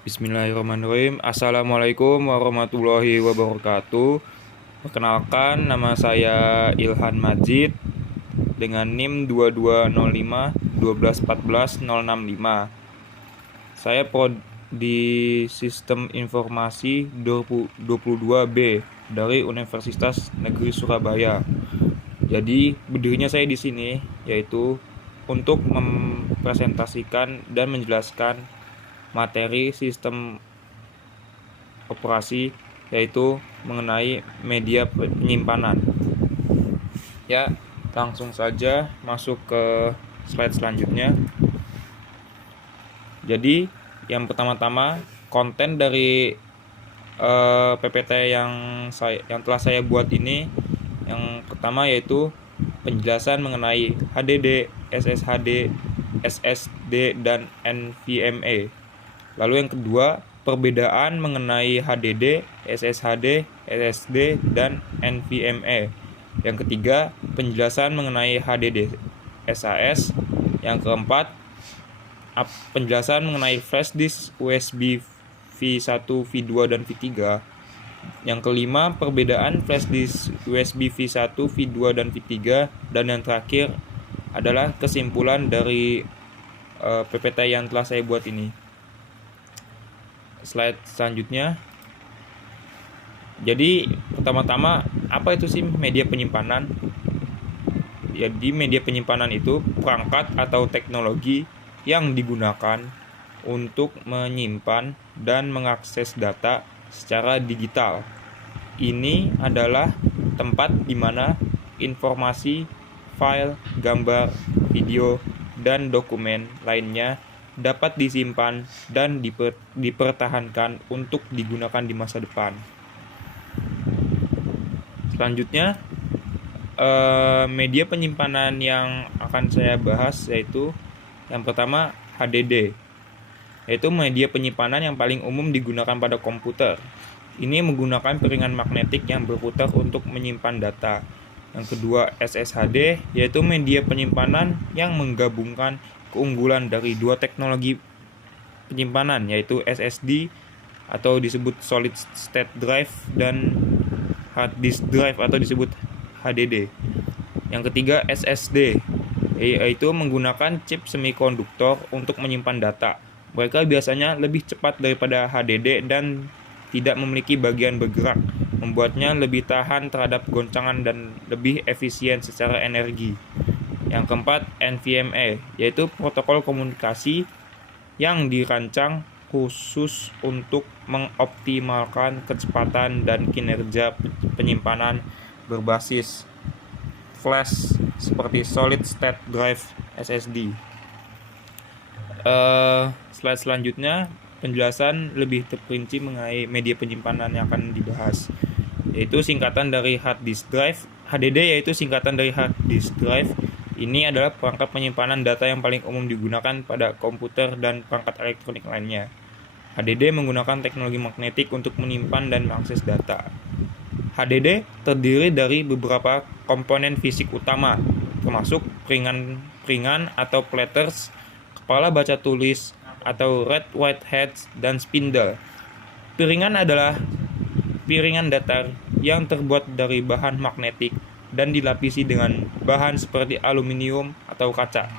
Bismillahirrahmanirrahim. Assalamualaikum warahmatullahi wabarakatuh. Perkenalkan, nama saya Ilhan Majid dengan NIM 2205 12 14 065. Saya prodi Sistem Informasi 22B dari Universitas Negeri Surabaya. Jadi, berdirinya saya di sini yaitu untuk mempresentasikan dan menjelaskan materi sistem operasi, yaitu mengenai media penyimpanan. Ya, langsung saja masuk ke slide selanjutnya. Jadi, yang pertama-tama konten dari PPT yang telah saya buat ini, yang pertama yaitu penjelasan mengenai HDD, SSHD, SSD, dan NVMe. Lalu yang kedua, perbedaan mengenai HDD, SSHD, SSD, dan NVMe. Yang ketiga, penjelasan mengenai HDD SAS. Yang keempat, penjelasan mengenai flash disk USB V1, V2, dan V3. Yang kelima, perbedaan flash disk USB V1, V2, dan V3. Dan yang terakhir adalah kesimpulan dari PPT yang telah saya buat ini. Slide selanjutnya. Jadi pertama-tama, apa itu sih media penyimpanan? Jadi media penyimpanan itu perangkat atau teknologi yang digunakan untuk menyimpan dan mengakses data secara digital. Ini adalah tempat di mana informasi, file, gambar, video, dan dokumen lainnya dapat disimpan dan dipertahankan untuk digunakan di masa depan. Selanjutnya, media penyimpanan yang akan saya bahas yaitu yang pertama HDD, yaitu media penyimpanan yang paling umum digunakan pada komputer. Ini menggunakan piringan magnetik yang berputar untuk menyimpan data. Yang kedua, SSHD, yaitu media penyimpanan yang menggabungkan keunggulan dari dua teknologi penyimpanan, yaitu SSD atau disebut solid state drive dan hard disk drive atau disebut HDD. Yang ketiga, SSD, yaitu menggunakan chip semikonduktor untuk menyimpan data. Mereka biasanya lebih cepat daripada HDD dan tidak memiliki bagian bergerak, membuatnya lebih tahan terhadap goncangan dan lebih efisien secara energi. Yang keempat, NVMe, yaitu protokol komunikasi yang dirancang khusus untuk mengoptimalkan kecepatan dan kinerja penyimpanan berbasis flash seperti solid state drive SSD. Slide selanjutnya, penjelasan lebih terperinci mengenai media penyimpanan yang akan dibahas, yaitu singkatan dari hard disk drive. HDD yaitu singkatan dari hard disk drive. Ini adalah perangkat penyimpanan data yang paling umum digunakan pada komputer dan perangkat elektronik lainnya. HDD menggunakan teknologi magnetik untuk menyimpan dan mengakses data. HDD terdiri dari beberapa komponen fisik utama, termasuk piringan atau platters, kepala baca tulis atau read write heads, dan spindle. Piringan adalah piringan datar yang terbuat dari bahan magnetik dan dilapisi dengan bahan seperti aluminium atau kaca.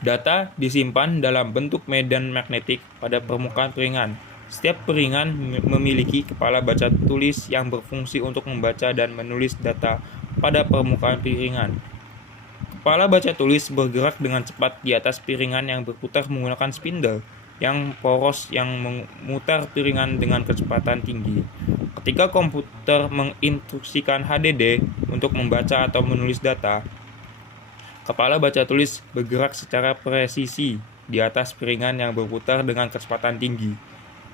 Data disimpan dalam bentuk medan magnetik pada permukaan piringan. Setiap piringan memiliki kepala baca tulis yang berfungsi untuk membaca dan menulis data pada permukaan piringan. Kepala baca tulis bergerak dengan cepat di atas piringan yang berputar menggunakan spindle yang poros yang memutar piringan dengan kecepatan tinggi. Ketika komputer menginstruksikan HDD untuk membaca atau menulis data, kepala baca tulis bergerak secara presisi di atas piringan yang berputar dengan kecepatan tinggi.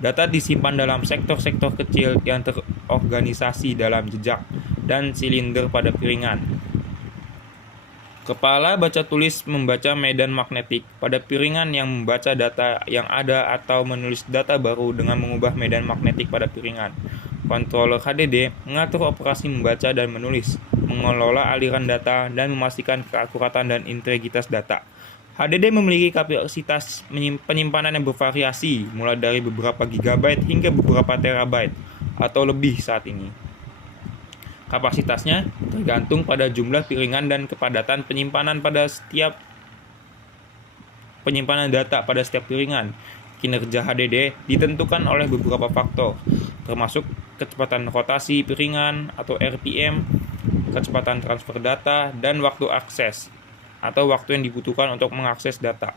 Data disimpan dalam sektor-sektor kecil yang terorganisasi dalam jejak dan silinder pada piringan. Kepala baca tulis membaca medan magnetik pada piringan yang membaca data yang ada atau menulis data baru dengan mengubah medan magnetik pada piringan. Controller HDD mengatur operasi membaca dan menulis, mengelola aliran data, dan memastikan keakuratan dan integritas data. HDD memiliki kapasitas penyimpanan yang bervariasi, mulai dari beberapa gigabyte hingga beberapa terabyte atau lebih saat ini. Kapasitasnya tergantung pada jumlah piringan dan kepadatan penyimpanan data pada setiap piringan. Kinerja HDD ditentukan oleh beberapa faktor, termasuk kecepatan rotasi piringan atau RPM, kecepatan transfer data, dan waktu akses atau waktu yang dibutuhkan untuk mengakses data.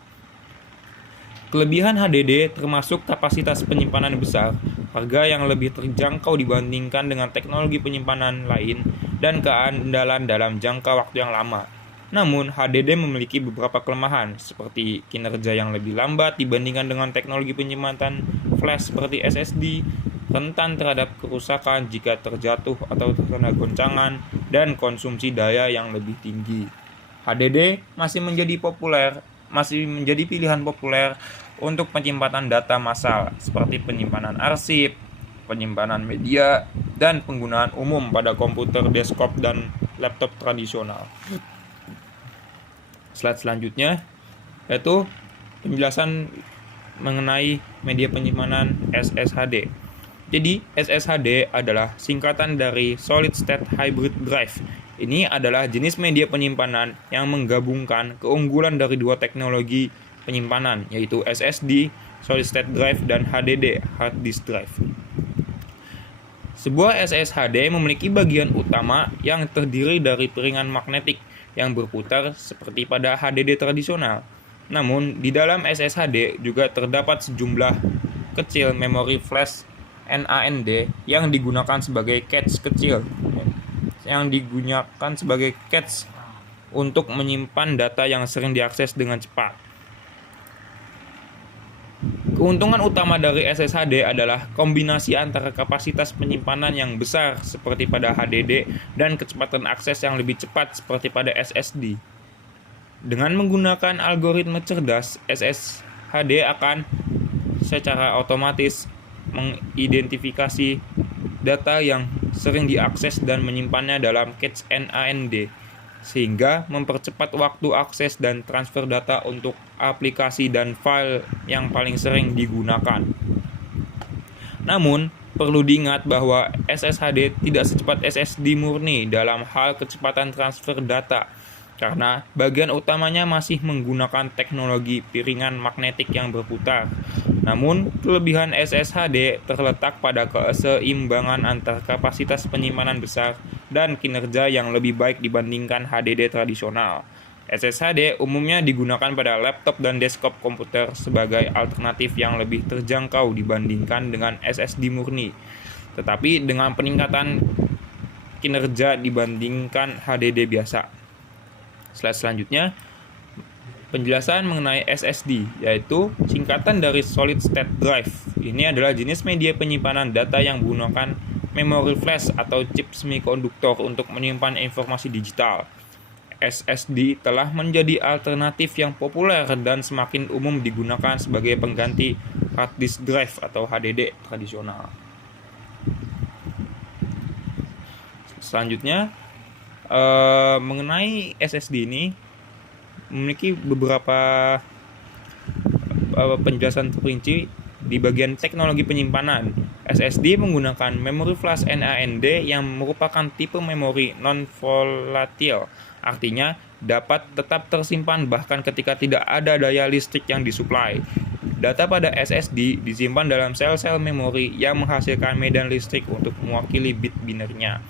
Kelebihan HDD termasuk kapasitas penyimpanan besar, harga yang lebih terjangkau dibandingkan dengan teknologi penyimpanan lain, dan keandalan dalam jangka waktu yang lama. Namun, HDD memiliki beberapa kelemahan, seperti kinerja yang lebih lambat dibandingkan dengan teknologi penyimpanan flash seperti SSD, rentan terhadap kerusakan jika terjatuh atau terkena goncangan, dan konsumsi daya yang lebih tinggi. HDD masih menjadi pilihan populer untuk penyimpanan data massal seperti penyimpanan arsip, penyimpanan media, dan penggunaan umum pada komputer desktop dan laptop tradisional. Slide selanjutnya yaitu penjelasan mengenai media penyimpanan SSHD. Jadi, SSHD adalah singkatan dari Solid State Hybrid Drive. Ini adalah jenis media penyimpanan yang menggabungkan keunggulan dari dua teknologi penyimpanan, yaitu SSD, Solid State Drive, dan HDD, Hard Disk Drive. Sebuah SSHD memiliki bagian utama yang terdiri dari piringan magnetik yang berputar seperti pada HDD tradisional. Namun, di dalam SSHD juga terdapat sejumlah kecil memori flash NAND yang digunakan sebagai cache untuk menyimpan data yang sering diakses dengan cepat. Keuntungan utama dari SSHD adalah kombinasi antara kapasitas penyimpanan yang besar seperti pada HDD dan kecepatan akses yang lebih cepat seperti pada SSD. Dengan menggunakan algoritma cerdas, SSHD akan secara otomatis mengidentifikasi data yang sering diakses dan menyimpannya dalam cache NAND, sehingga mempercepat waktu akses dan transfer data untuk aplikasi dan file yang paling sering digunakan. Namun, perlu diingat bahwa SSHD tidak secepat SSD murni dalam hal kecepatan transfer data, karena bagian utamanya masih menggunakan teknologi piringan magnetik yang berputar. Namun, kelebihan SSHD terletak pada keseimbangan antara kapasitas penyimpanan besar dan kinerja yang lebih baik dibandingkan HDD tradisional. SSHD umumnya digunakan pada laptop dan desktop komputer sebagai alternatif yang lebih terjangkau dibandingkan dengan SSD murni, tetapi dengan peningkatan kinerja dibandingkan HDD biasa. Slide selanjutnya, penjelasan mengenai SSD, yaitu singkatan dari Solid State Drive. Ini adalah jenis media penyimpanan data yang menggunakan memori flash atau chip semikonduktor untuk menyimpan informasi digital. SSD telah menjadi alternatif yang populer dan semakin umum digunakan sebagai pengganti hard disk drive atau HDD tradisional. Selanjutnya, mengenai SSD ini memiliki beberapa penjelasan terperinci di bagian teknologi penyimpanan. SSD menggunakan memori flash NAND yang merupakan tipe memori non-volatile. Artinya, dapat tetap tersimpan bahkan ketika tidak ada daya listrik yang disuplai. Data pada SSD disimpan dalam sel-sel memori yang menghasilkan medan listrik untuk mewakili bit binernya.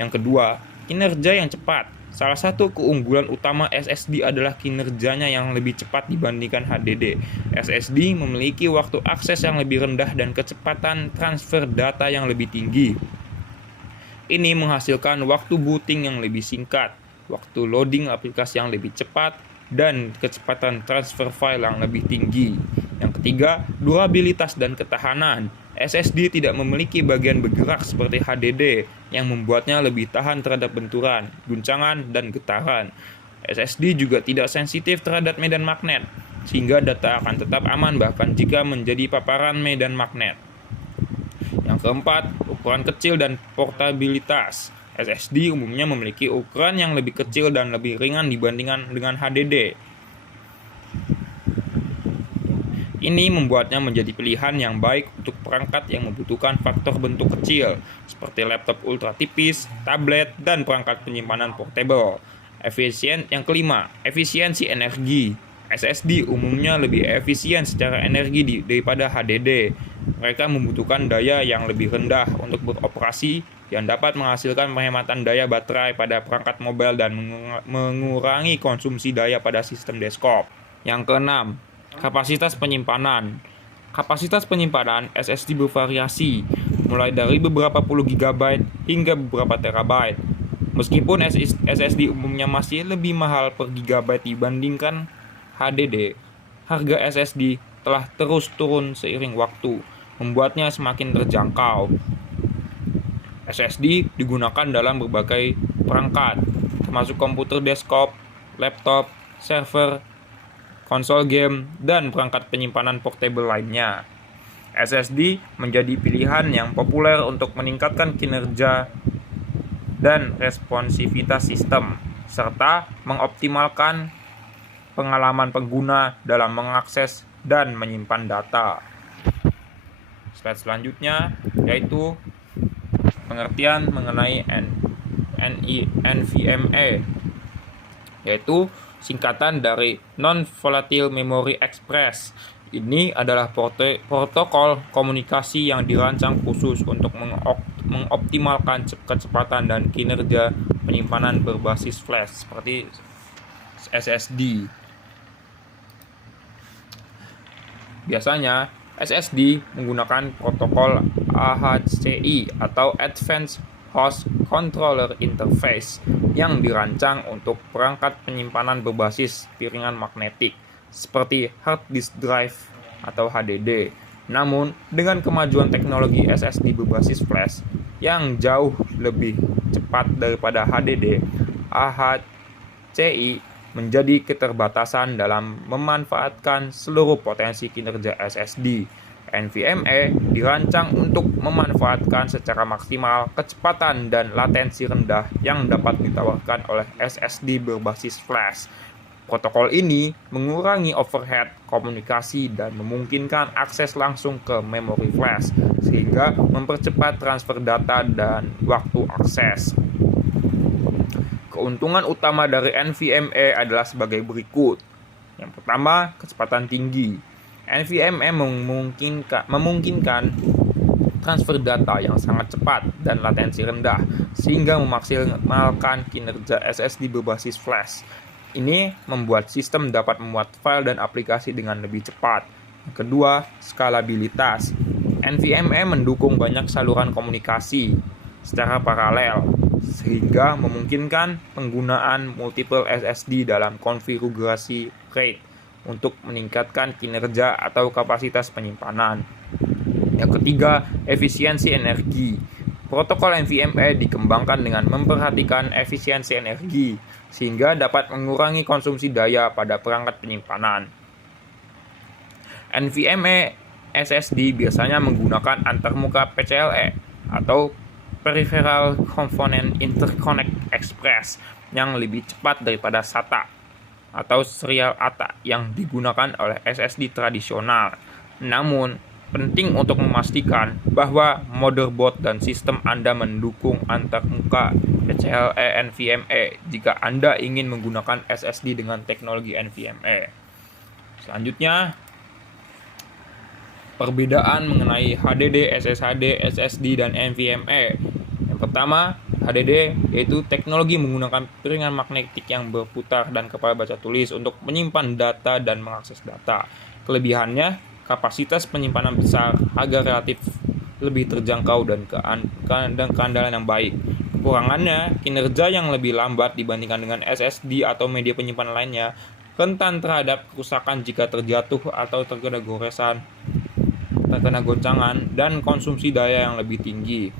Yang kedua, kinerja yang cepat. Salah satu keunggulan utama SSD adalah kinerjanya yang lebih cepat dibandingkan HDD. SSD memiliki waktu akses yang lebih rendah dan kecepatan transfer data yang lebih tinggi. Ini menghasilkan waktu booting yang lebih singkat, waktu loading aplikasi yang lebih cepat, dan kecepatan transfer file yang lebih tinggi. Yang ketiga, durabilitas dan ketahanan. SSD tidak memiliki bagian bergerak seperti HDD yang membuatnya lebih tahan terhadap benturan, guncangan, dan getaran. SSD juga tidak sensitif terhadap medan magnet, sehingga data akan tetap aman bahkan jika menjadi paparan medan magnet. Yang keempat, ukuran kecil dan portabilitas. SSD umumnya memiliki ukuran yang lebih kecil dan lebih ringan dibandingkan dengan HDD. Ini membuatnya menjadi pilihan yang baik untuk perangkat yang membutuhkan faktor bentuk kecil, seperti laptop ultra tipis, tablet, dan perangkat penyimpanan portable. Yang kelima, efisiensi energi. SSD umumnya lebih efisien secara energi daripada HDD. Mereka membutuhkan daya yang lebih rendah untuk beroperasi yang dapat menghasilkan penghematan daya baterai pada perangkat mobile dan mengurangi konsumsi daya pada sistem desktop. Yang keenam, kapasitas penyimpanan. Kapasitas penyimpanan SSD bervariasi, mulai dari beberapa puluh GB hingga beberapa terabyte. Meskipun SSD umumnya masih lebih mahal per gigabyte dibandingkan HDD, harga SSD telah terus turun seiring waktu, membuatnya semakin terjangkau. SSD digunakan dalam berbagai perangkat, termasuk komputer desktop, laptop, server, konsol game, dan perangkat penyimpanan portable lainnya. SSD menjadi pilihan yang populer untuk meningkatkan kinerja dan responsivitas sistem, serta mengoptimalkan pengalaman pengguna dalam mengakses dan menyimpan data. Slide selanjutnya yaitu pengertian mengenai NVMe, yaitu singkatan dari Non-Volatile Memory Express. Ini adalah protokol komunikasi yang dirancang khusus untuk mengoptimalkan kecepatan dan kinerja penyimpanan berbasis flash seperti SSD. Biasanya SSD menggunakan protokol AHCI atau Advanced Host Controller Interface yang dirancang untuk perangkat penyimpanan berbasis piringan magnetik seperti hard disk drive atau HDD. Namun, dengan kemajuan teknologi SSD berbasis flash yang jauh lebih cepat daripada HDD, AHCI menjadi keterbatasan dalam memanfaatkan seluruh potensi kinerja SSD. NVMe dirancang untuk memanfaatkan secara maksimal kecepatan dan latensi rendah yang dapat ditawarkan oleh SSD berbasis flash. Protokol ini mengurangi overhead komunikasi dan memungkinkan akses langsung ke memori flash, sehingga mempercepat transfer data dan waktu akses. Keuntungan utama dari NVMe adalah sebagai berikut. Yang pertama, kecepatan tinggi. NVMe memungkinkan transfer data yang sangat cepat dan latensi rendah, sehingga memaksimalkan kinerja SSD berbasis flash. Ini membuat sistem dapat memuat file dan aplikasi dengan lebih cepat. Yang kedua, skalabilitas. NVMe mendukung banyak saluran komunikasi secara paralel, sehingga memungkinkan penggunaan multiple SSD dalam konfigurasi RAID untuk meningkatkan kinerja atau kapasitas penyimpanan. Yang ketiga, efisiensi energi. Protokol NVMe dikembangkan dengan memperhatikan efisiensi energi, sehingga dapat mengurangi konsumsi daya pada perangkat penyimpanan. NVMe SSD biasanya menggunakan antarmuka PCLE atau Peripheral Component Interconnect Express yang lebih cepat daripada SATA atau serial ATA yang digunakan oleh SSD tradisional. Namun, penting untuk memastikan bahwa motherboard dan sistem Anda mendukung antarmuka PCLE NVMe jika Anda ingin menggunakan SSD dengan teknologi NVMe. Selanjutnya, perbedaan mengenai HDD, SSHD, SSD, dan NVMe. Yang pertama, HDD yaitu teknologi menggunakan piringan magnetik yang berputar dan kepala baca tulis untuk menyimpan data dan mengakses data. Kelebihannya, kapasitas penyimpanan besar, harga relatif lebih terjangkau, dan keandalan yang baik. Kekurangannya, kinerja yang lebih lambat dibandingkan dengan SSD atau media penyimpanan lainnya, rentan terhadap kerusakan jika terjatuh atau terkena goncangan, dan konsumsi daya yang lebih tinggi.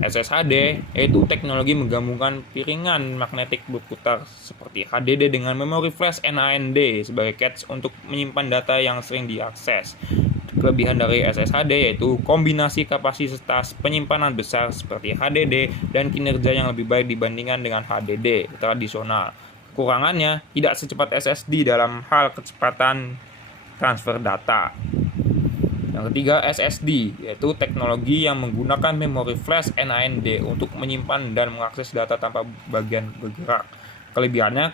SSHD yaitu teknologi menggabungkan piringan magnetik berputar seperti HDD dengan memori flash NAND sebagai cache untuk menyimpan data yang sering diakses. Kelebihan dari SSHD yaitu kombinasi kapasitas penyimpanan besar seperti HDD dan kinerja yang lebih baik dibandingkan dengan HDD tradisional. Kekurangannya, tidak secepat SSD dalam hal kecepatan transfer data. Yang ketiga, SSD, yaitu teknologi yang menggunakan memori flash NAND untuk menyimpan dan mengakses data tanpa bagian bergerak. Kelebihannya,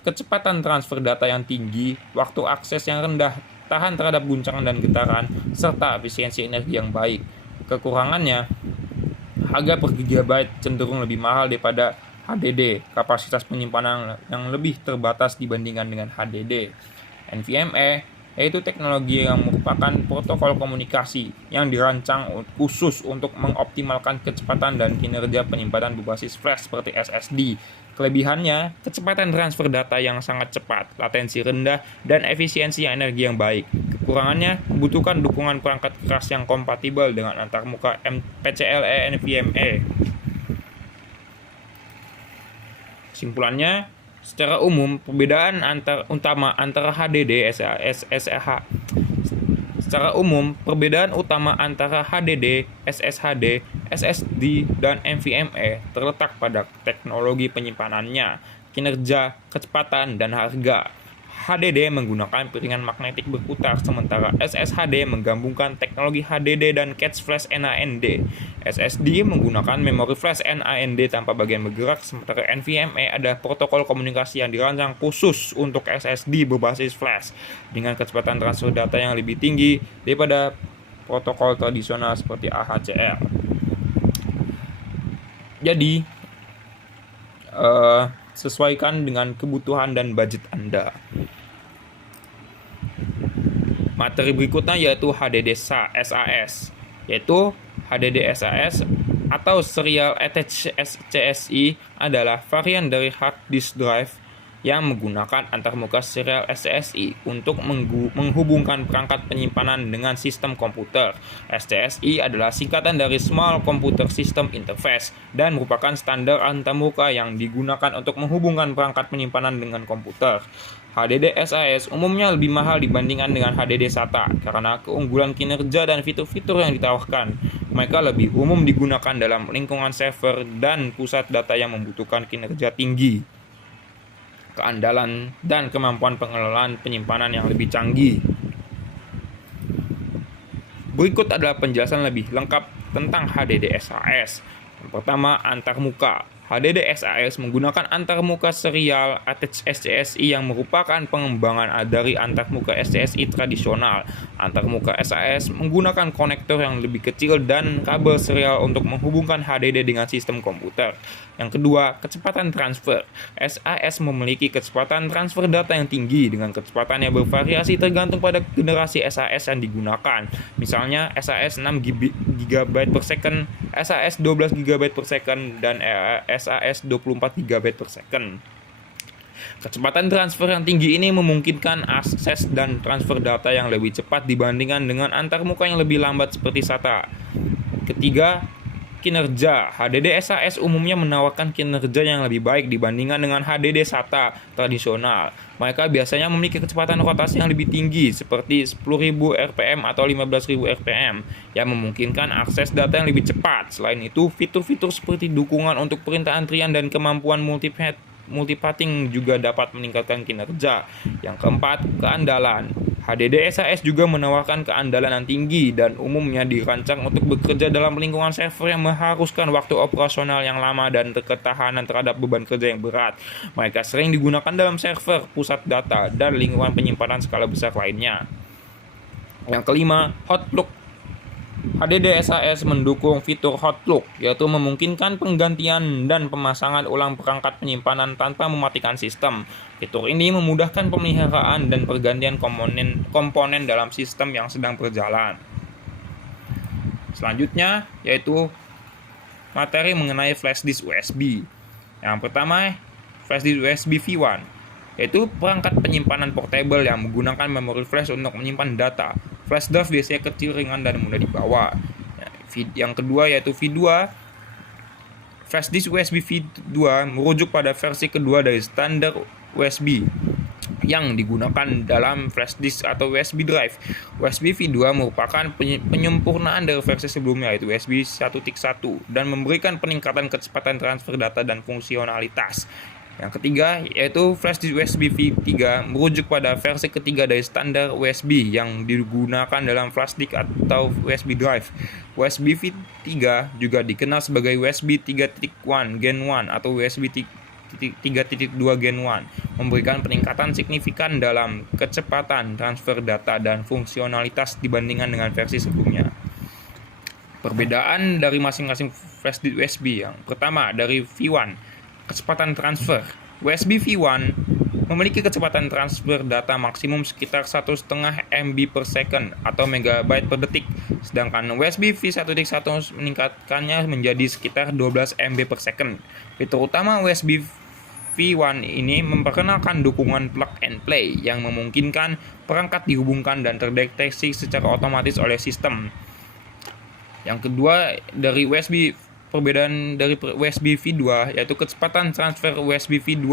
kecepatan transfer data yang tinggi, waktu akses yang rendah, tahan terhadap guncangan dan getaran, serta efisiensi energi yang baik. Kekurangannya, harga per gigabyte cenderung lebih mahal daripada HDD, kapasitas penyimpanan yang lebih terbatas dibandingkan dengan HDD. NVMe yaitu teknologi yang merupakan protokol komunikasi yang dirancang khusus untuk mengoptimalkan kecepatan dan kinerja penyimpanan berbasis flash seperti SSD. Kelebihannya, kecepatan transfer data yang sangat cepat, latensi rendah, dan efisiensi energi yang baik. Kekurangannya, membutuhkan dukungan perangkat keras yang kompatibel dengan antarmuka PCIe NVMe. Kesimpulannya, secara umum, perbedaan utama antara HDD, SSHD, SSD, dan NVMe terletak pada teknologi penyimpanannya, kinerja, kecepatan, dan harga. HDD menggunakan piringan magnetik berputar, sementara SSHD menggabungkan teknologi HDD dan cache flash NAND. SSD menggunakan memori flash NAND tanpa bagian bergerak, sementara NVMe adalah protokol komunikasi yang dirancang khusus untuk SSD berbasis flash dengan kecepatan transfer data yang lebih tinggi daripada protokol tradisional seperti AHCR. Jadi, sesuaikan dengan kebutuhan dan budget Anda. Materi berikutnya yaitu HDD SAS, yaitu HDD SAS atau Serial Attached CSI adalah varian dari hard disk drive yang menggunakan antarmuka serial SCSI untuk menghubungkan perangkat penyimpanan dengan sistem komputer. SCSI adalah singkatan dari Small Computer System Interface dan merupakan standar antarmuka yang digunakan untuk menghubungkan perangkat penyimpanan dengan komputer. HDD SAS umumnya lebih mahal dibandingkan dengan HDD SATA karena keunggulan kinerja dan fitur-fitur yang ditawarkan. Mereka lebih umum digunakan dalam lingkungan server dan pusat data yang membutuhkan kinerja tinggi, keandalan, dan kemampuan pengelolaan penyimpanan yang lebih canggih. Berikut adalah penjelasan lebih lengkap tentang HDD SAS. Yang pertama, antarmuka. HDD SAS menggunakan antarmuka serial attached SCSI yang merupakan pengembangan dari antarmuka SCSI tradisional. Antarmuka SAS menggunakan konektor yang lebih kecil dan kabel serial untuk menghubungkan HDD dengan sistem komputer. Yang kedua, kecepatan transfer. SAS memiliki kecepatan transfer data yang tinggi dengan kecepatan yang bervariasi tergantung pada generasi SAS yang digunakan. Misalnya SAS 6 GB per second, SAS 12 GB per second, dan SAS 24 GB per second. Kecepatan transfer yang tinggi ini memungkinkan akses dan transfer data yang lebih cepat dibandingkan dengan antarmuka yang lebih lambat seperti SATA. Ketiga, kinerja. HDD SAS umumnya menawarkan kinerja yang lebih baik dibandingkan dengan HDD SATA tradisional. Mereka biasanya memiliki kecepatan rotasi yang lebih tinggi seperti 10.000 RPM atau 15.000 RPM yang memungkinkan akses data yang lebih cepat. Selain itu, fitur-fitur seperti dukungan untuk perintah antrian dan kemampuan multipathing juga dapat meningkatkan kinerja. Yang keempat, keandalan. HDD SAS juga menawarkan keandalan yang tinggi dan umumnya dirancang untuk bekerja dalam lingkungan server yang mengharuskan waktu operasional yang lama dan ketahanan terhadap beban kerja yang berat. Mereka sering digunakan dalam server, pusat data, dan lingkungan penyimpanan skala besar lainnya. Yang kelima, hot look. HDD SAS mendukung fitur hot look, yaitu memungkinkan penggantian dan pemasangan ulang perangkat penyimpanan tanpa mematikan sistem. Fitur ini memudahkan pemeliharaan dan pergantian komponen dalam sistem yang sedang berjalan. Selanjutnya, yaitu materi mengenai flash disk USB. Yang pertama, flash disk USB V1, yaitu perangkat penyimpanan portable yang menggunakan memori flash untuk menyimpan data. Flash drive biasanya kecil, ringan, dan mudah dibawa. Yang kedua yaitu V2. Flash disk USB V2 merujuk pada versi kedua dari standar USB yang digunakan dalam flash disk atau USB drive. USB V2 merupakan penyempurnaan dari versi sebelumnya yaitu USB 1.1 dan memberikan peningkatan kecepatan transfer data dan fungsionalitas. Yang ketiga yaitu flash disk USB V3 merujuk pada versi ketiga dari standar USB yang digunakan dalam flash disk atau USB drive. USB V3 juga dikenal sebagai USB 3.1 Gen 1 atau USB 3.2 Gen 1, memberikan peningkatan signifikan dalam kecepatan transfer data dan fungsionalitas dibandingkan dengan versi sebelumnya. Perbedaan dari masing-masing flash disk USB. Yang pertama dari V1, kecepatan transfer. USB V1 memiliki kecepatan transfer data maksimum sekitar 1,5 MB per second atau megabyte per detik, sedangkan USB V1.1 meningkatkannya menjadi sekitar 12 MB per second. Fitur utama USB V1 ini memperkenalkan dukungan plug and play yang memungkinkan perangkat dihubungkan dan terdeteksi secara otomatis oleh sistem. Yang kedua dari perbedaan dari USB V2 yaitu kecepatan transfer USB V2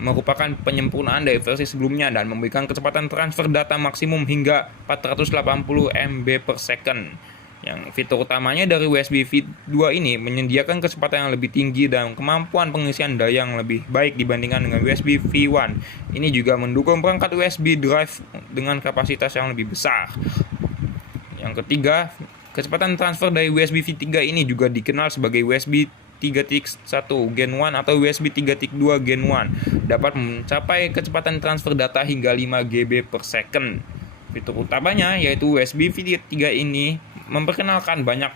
merupakan penyempurnaan dari versi sebelumnya dan memberikan kecepatan transfer data maksimum hingga 480 MB per second. Yang fitur utamanya dari USB V2 ini menyediakan kecepatan yang lebih tinggi dan kemampuan pengisian daya yang lebih baik dibandingkan dengan USB V1. Ini juga mendukung perangkat USB drive dengan kapasitas yang lebih besar. Yang ketiga, kecepatan transfer dari USB V3 ini juga dikenal sebagai USB 3.1 Gen 1 atau USB 3.2 Gen 1, dapat mencapai kecepatan transfer data hingga 5 GB per second. Fitur utamanya yaitu USB V3 ini memperkenalkan banyak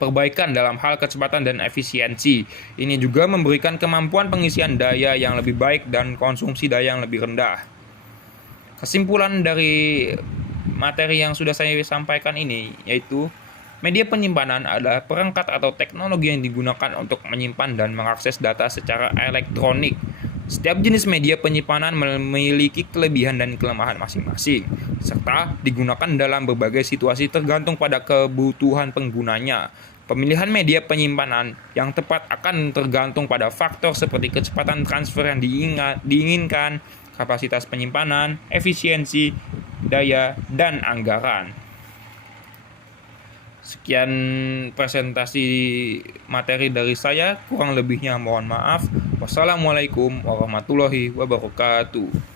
perbaikan dalam hal kecepatan dan efisiensi. Ini juga memberikan kemampuan pengisian daya yang lebih baik dan konsumsi daya yang lebih rendah. Kesimpulan dari materi yang sudah saya sampaikan ini yaitu media penyimpanan adalah perangkat atau teknologi yang digunakan untuk menyimpan dan mengakses data secara elektronik. Setiap jenis media penyimpanan memiliki kelebihan dan kelemahan masing-masing, serta digunakan dalam berbagai situasi tergantung pada kebutuhan penggunanya. Pemilihan media penyimpanan yang tepat akan tergantung pada faktor seperti kecepatan transfer yang diinginkan, kapasitas penyimpanan, efisiensi, daya, dan anggaran. Sekian presentasi materi dari saya, kurang lebihnya mohon maaf. Wassalamualaikum warahmatullahi wabarakatuh.